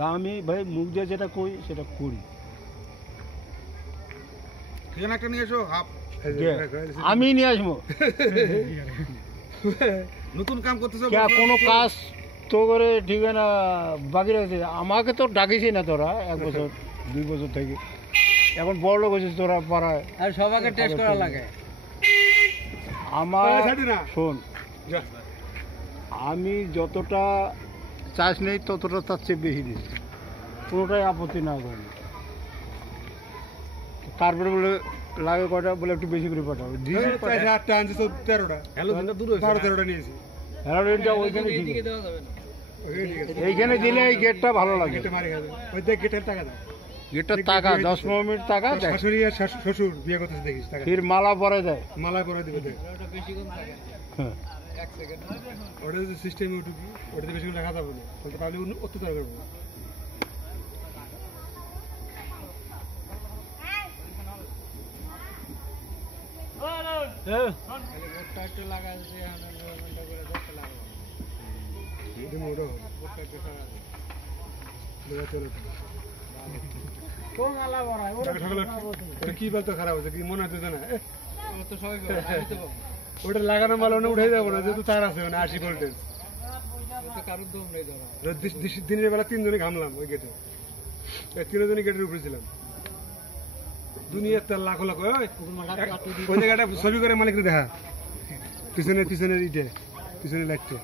তা আমি ভাই মুখ দিয়ে যেটা করি সেটা করি। একটা নিয়ে এসো হাফ আমি নিয়ে আসবো। নতুন কাম করতেছো কোনো কাজ তো করে ঠিক না বাকি রয়েছে। আমাকে তো ডাকিছি না তোরা 1 বছর 2 বছর থেকে, এখন বড় লোক হয়েছিস তোরা পাড়ায়, আর সবাইকে টেস্ট করা লাগে। আমার শোন, আমি যতটা চাষ নেই ততটা তার চেয়ে বেশি দিচ্ছি, কোনোটাই আপত্তি না করি। তারপরে বলে লাগে কয়টা বলে একটু বেশি করে পাঠাবো, 8টা আনছি 13টা, হ্যালো দূর হয়েছে 12-13টা নিয়েছি। হ্যালোটা ওইখানে এইখানে দিলে এই গেটটা ভালো লাগে। ওই দেখ গেটের টাকা দাও, গেটটার টাকা 10-15 মিনিট টাকা দেয়। শাশুড়ি আর শ্বশুর বিয়ে করতেছে দেখিস টাকা, ফির মালা পরে দেয়, মালা করে দিবে দেখ। হ্যাঁ ওটা যদি সিস্টেমে উঠুকি ওটাতে বেশি টাকা যাবে না, বলতে পারলে অত্যাচার করবো। কি বলতো খারাপ হচ্ছে কি মনে হচ্ছে না, ওটা লাগানো মাল উঠে যাবো না, যেহেতু তার আছে মানে 80 ভোল্টেজ। দিনের বেলা 3 জনে ঘামলাম ওই গেটে, 3 জনই গেটের উপরে ছিলাম। দুনিয়ার তার লাখো লাখ ওই জায়গাটা ছবি করে মালিককে দেখা, পিছনের ইটে, পিছনের লাইটটা।